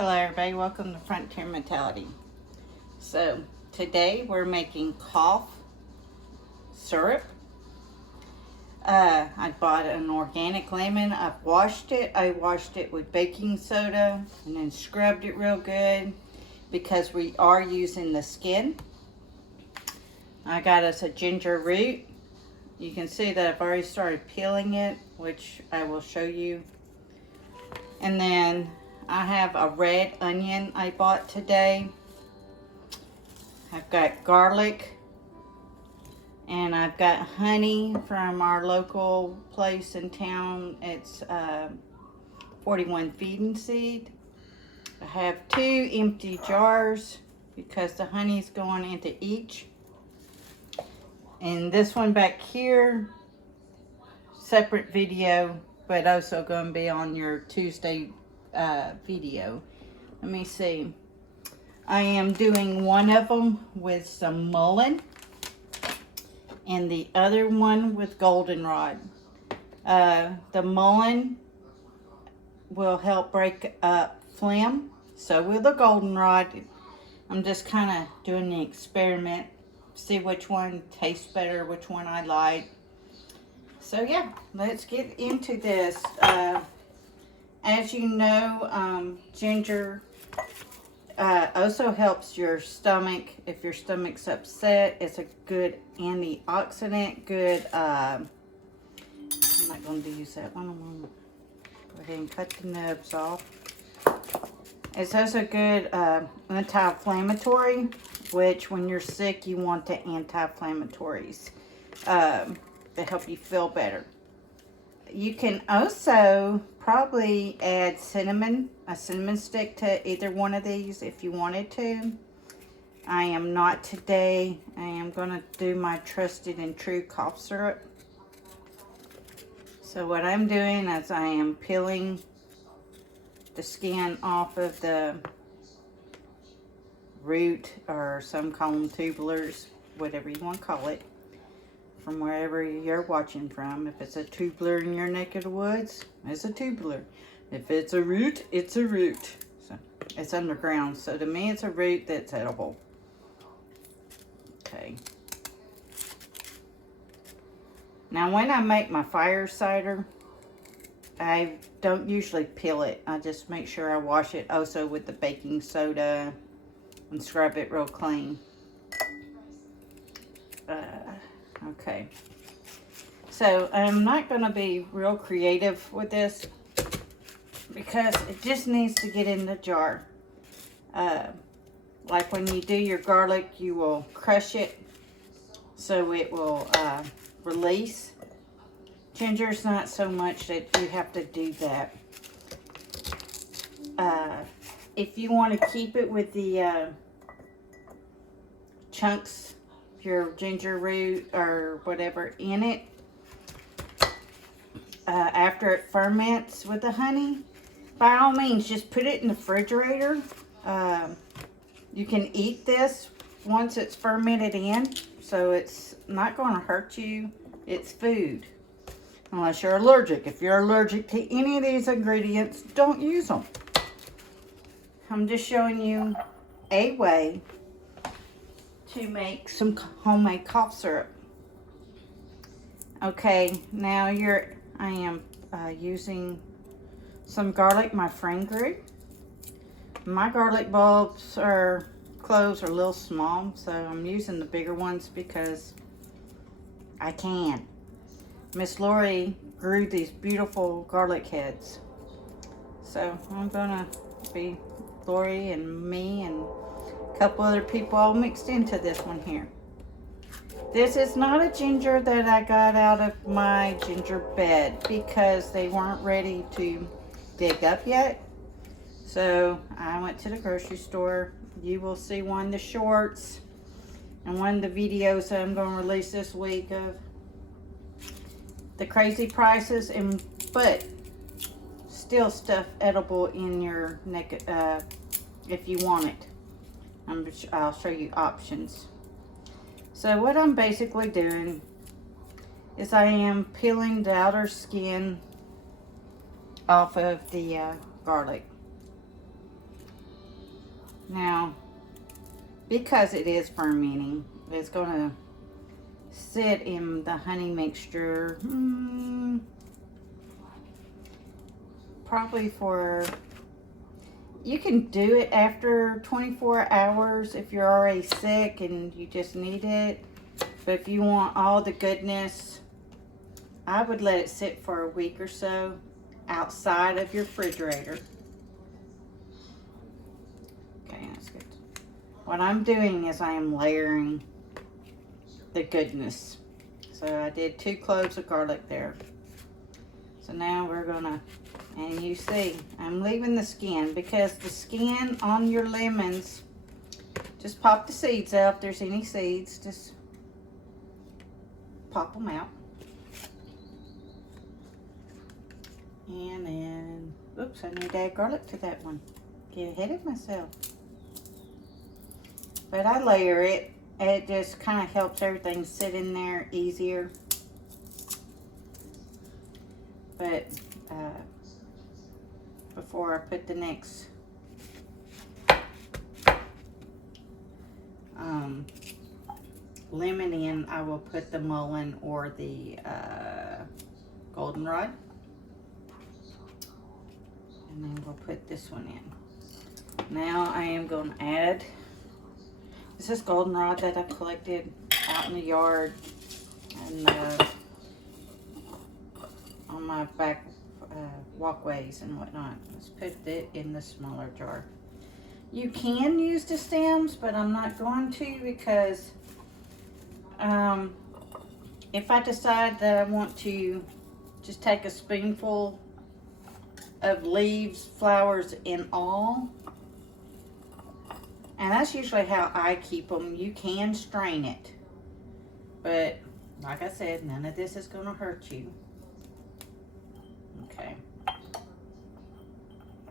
Hello everybody, welcome to Frontier Mentality. So today we're making cough syrup. I bought an organic lemon. I've washed it. I washed it with baking soda and then scrubbed it real good because we are using the skin. I got us a ginger root. You can see that I've already started peeling it, which I will show you. And then I have a red onion I bought today. I've got garlic. And I've got honey from our local place in town. It's 41 feeding seed. I have 2 empty jars because the honey's going into each. And this one back here, separate video, but also going to be on your Tuesday video. Let me see. I am doing one of them with some mullein and the other one with goldenrod. The mullein will help break up phlegm. So will the goldenrod. I'm just kind of doing the experiment, see which one tastes better, which one I like. So yeah, let's get into this. As you know, ginger also helps your stomach. If your stomach's upset, it's a good antioxidant. Good, I'm not going to use that one. I'm going to go ahead and cut the nubs off. It's also good anti-inflammatory, which when you're sick, you want the anti-inflammatories to help you feel better. You can also probably add a cinnamon stick to either one of these if you wanted to. I am not today. I am going to do my trusted and true cough syrup. So what I'm doing is I am peeling the skin off of the root, or some call them tubulars, whatever you want to call it, from wherever you're watching from. If it's a tubular in your neck of the woods, it's a tubular. If it's a root, it's a root. So it's underground. So to me, it's a root that's edible. Okay. Now when I make my fire cider, I don't usually peel it. I just make sure I wash it also with the baking soda and scrub it real clean. Okay, so I'm not going to be real creative with this because it just needs to get in the jar. Like when you do your garlic, you will crush it so it will release. Ginger's not so much that you have to do that. If you want to keep it with the chunks, your ginger root or whatever in it, after it ferments with the honey, by all means just put it in the refrigerator. You can eat this once it's fermented in, so it's not going to hurt you. It's food, unless you're allergic. If you're allergic to any of these ingredients, don't use them. I'm just showing you a way to make some homemade cough syrup. Okay, now I am using some garlic my friend grew. My garlic cloves are a little small, so I'm using the bigger ones because I can. Miss Lori grew these beautiful garlic heads. So I'm gonna be Lori and me and couple other people all mixed into this one here. This is not a ginger that I got out of my ginger bed because they weren't ready to dig up yet. So I went to the grocery store. You will see one of the shorts and one of the videos that I'm going to release this week of the crazy prices, but still stuff edible in your neck if you want it. I'll show you options. So what I'm basically doing is I am peeling the outer skin off of the garlic. Now, because it is fermenting, it's going to sit in the honey mixture probably for, you can do it after 24 hours if you're already sick and you just need it. But if you want all the goodness, I would let it sit for a week or so outside of your refrigerator. Okay, that's good. What I'm doing is I am layering the goodness. So I did 2 cloves of garlic there. So now we're gonna, and you see, I'm leaving the skin because the skin on your lemons, just pop the seeds out. If there's any seeds, just pop them out. And then, oops, I need to add garlic to that one. Get ahead of myself. But I layer it. It just kind of helps everything sit in there easier. But before I put the next lemon in, I will put the mullein or the goldenrod. And then we'll put this one in. Now I am going to add, this is goldenrod that I collected out in the yard and on my back walkways and whatnot. Let's put it in the smaller jar. You can use the stems, but I'm not going to because if I decide that I want to just take a spoonful of leaves, flowers, and all, and that's usually how I keep them. You can strain it, but like I said, none of this is going to hurt you. Okay.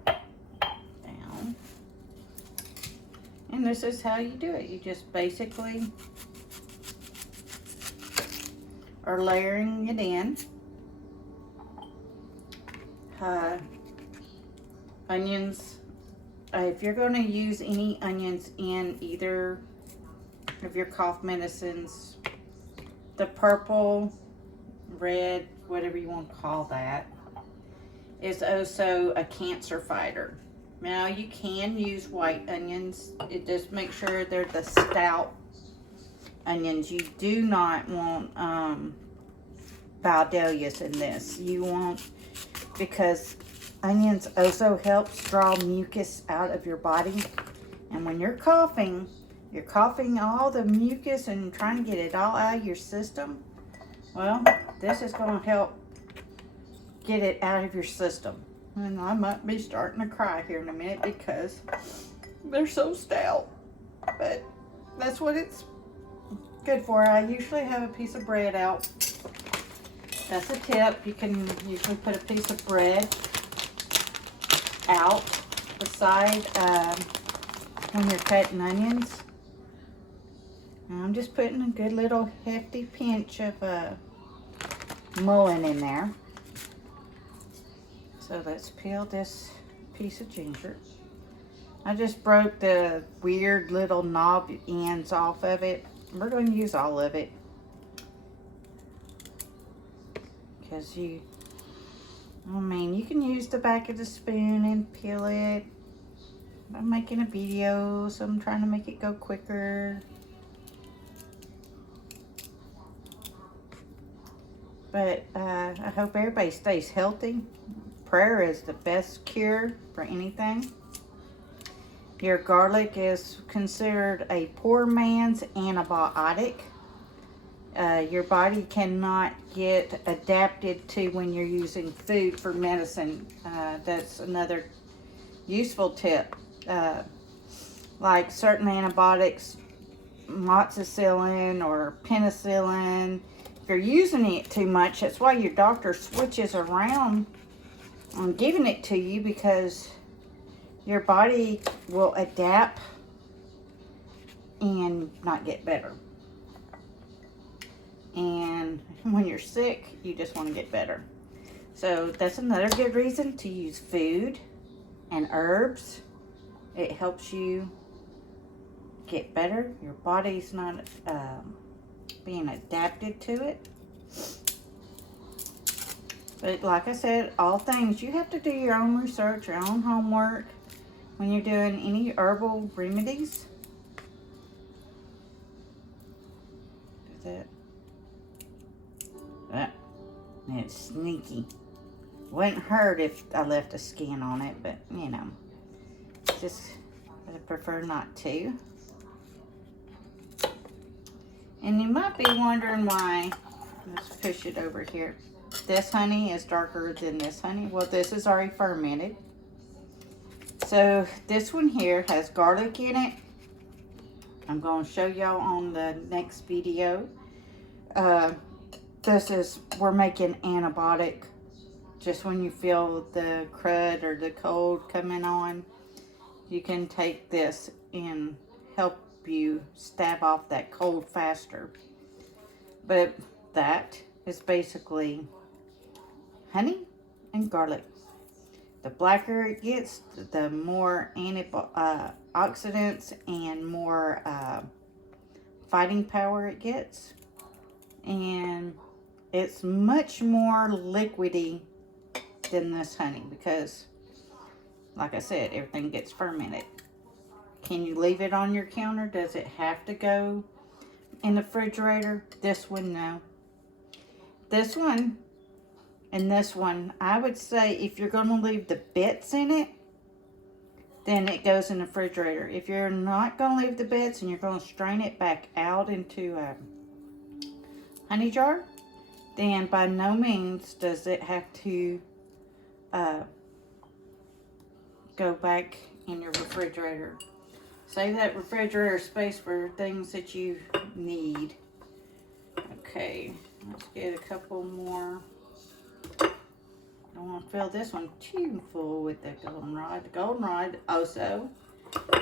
Down. And this is how you do it. You just basically are layering it in. Onions. If you're going to use any onions in either of your cough medicines, the purple, red, whatever you want to call that, is also a cancer fighter. Now you can use white onions. It just make sure they're the stout onions. You do not want Valdelias in this. You want, because onions also helps draw mucus out of your body. And when you're coughing all the mucus and trying to get it all out of your system. Well, this is going to help get it out of your system. And I might be starting to cry here in a minute because they're so stout. But that's what it's good for. I usually have a piece of bread out. That's a tip. You can usually put a piece of bread out beside when you're cutting onions. And I'm just putting a good little hefty pinch of mullein in there. So let's peel this piece of ginger. I just broke the weird little knob ends off of it. We're going to use all of it. Because you can use the back of the spoon and peel it. I'm making a video, so I'm trying to make it go quicker. But I hope everybody stays healthy. Prayer is the best cure for anything. Your garlic is considered a poor man's antibiotic. Your body cannot get adapted to when you're using food for medicine. That's another useful tip. Like certain antibiotics, moxicillin or penicillin, if you're using it too much, that's why your doctor switches around on giving it to you, because your body will adapt and not get better. And when you're sick, you just want to get better. So that's another good reason to use food and herbs. It helps you get better. Your body's not being adapted to it. But like I said, all things, you have to do your own research, your own homework when you're doing any herbal remedies. Is that? It's sneaky. Wouldn't hurt if I left a skin on it, but you know, just I prefer not to. And you might be wondering why. Let's push it over here. This honey is darker than this honey. Well, this is already fermented. So this one here has garlic in it. I'm going to show y'all on the next video. We're making antibiotic. Just when you feel the crud or the cold coming on, you can take this and help you stave off that cold faster. But that is basically honey and garlic. The blacker it gets, the more antioxidants and more fighting power it gets. And it's much more liquidy than this honey because, like I said, everything gets fermented. Can you leave it on your counter? Does it have to go in the refrigerator? This one, no. This one and this one, I would say if you're going to leave the bits in it, then it goes in the refrigerator. If you're not going to leave the bits and you're going to strain it back out into a honey jar, then by no means does it have to go back in your refrigerator. Save that refrigerator space for things that you need. Okay, let's get a couple more. I don't want to fill this one too full with the goldenrod. The goldenrod also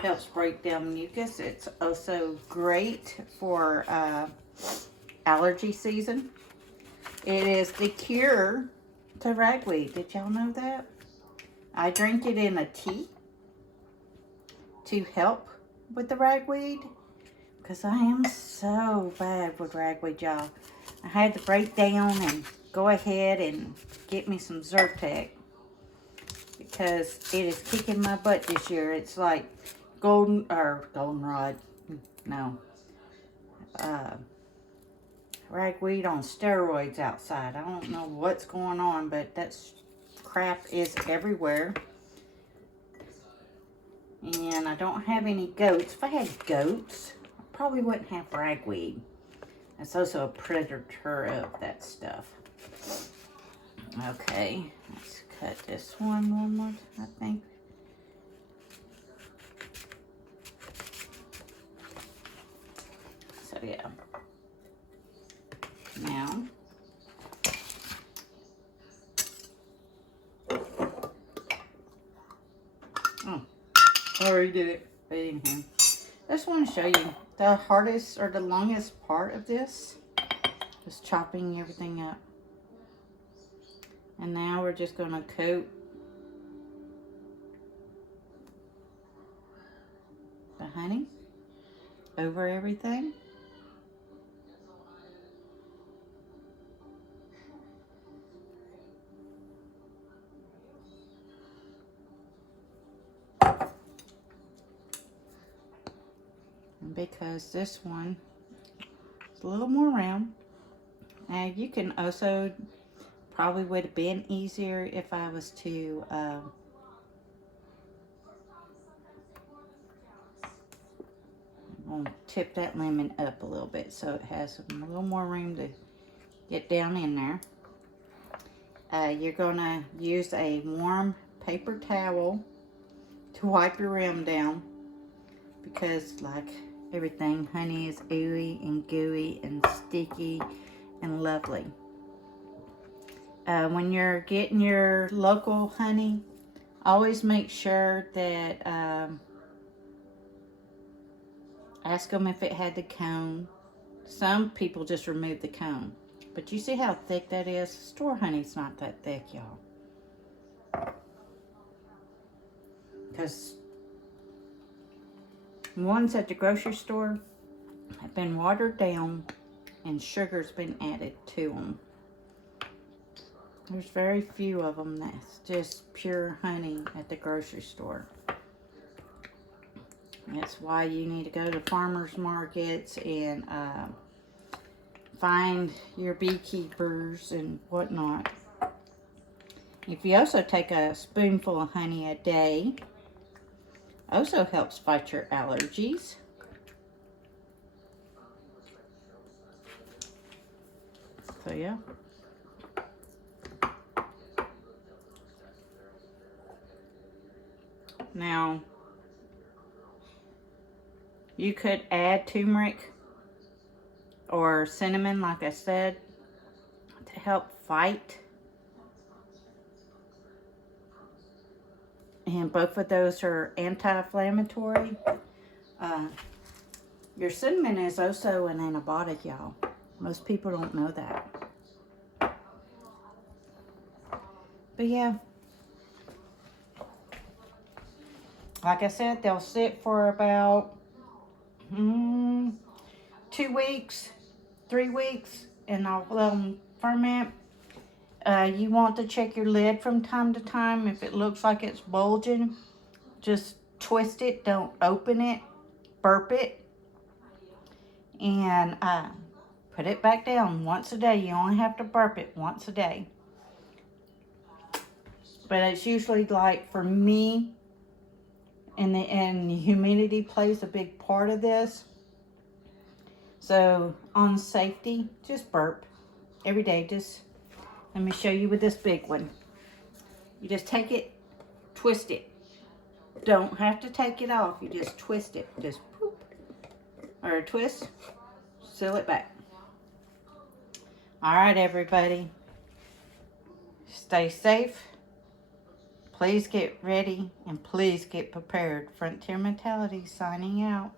helps break down mucus. It's also great for allergy season. It is the cure to ragweed. Did y'all know that? I drink it in a tea to help with the ragweed because I am so bad with ragweed, y'all. I had to break down and go ahead and get me some Zyrtec because it is kicking my butt this year. It's like goldenrod. No. Ragweed on steroids outside. I don't know what's going on, but that crap is everywhere. And I don't have any goats. If I had goats, I probably wouldn't have ragweed. It's also a predator of that stuff. Okay, let's cut this one more, I think. So yeah. Now, I already did it. But anyhow, I just want to show you the hardest or the longest part of this is chopping everything up. And now we're just going to coat the honey over everything. And because this one is a little more round, and you can also probably would have been easier if I was to I'm going to tip that lemon up a little bit so it has a little more room to get down in there. You're going to use a warm paper towel to wipe your rim down because, like everything, honey is ooey and gooey and sticky and lovely. When you're getting your local honey, always make sure that ask them if it had the cone. Some people just remove the cone, but you see how thick that is? Store honey's not that thick, y'all. Because Ones at the grocery store have been watered down and sugar's been added to them. There's very few of them that's just pure honey at the grocery store. That's why you need to go to farmers markets and find your beekeepers and whatnot. If you also take a spoonful of honey a day, also helps fight your allergies. So yeah. Now, you could add turmeric or cinnamon, like I said, to help fight. And both of those are anti-inflammatory. Your cinnamon is also an antibiotic, y'all. Most people don't know that. But yeah. Like I said, they'll sit for about 2 weeks, 3 weeks, and I'll let them ferment. You want to check your lid from time to time. If it looks like it's bulging, just twist it. Don't open it. Burp it. And put it back down once a day. You only have to burp it once a day. But it's usually like, for me, and humidity plays a big part of this. So on safety, just burp every day. Just let me show you with this big one. You just take it, twist it. Don't have to take it off. You just twist it. Just poop. Or twist, seal it back. All right, everybody. Stay safe. Please get ready and please get prepared. Frontier Mentality signing out.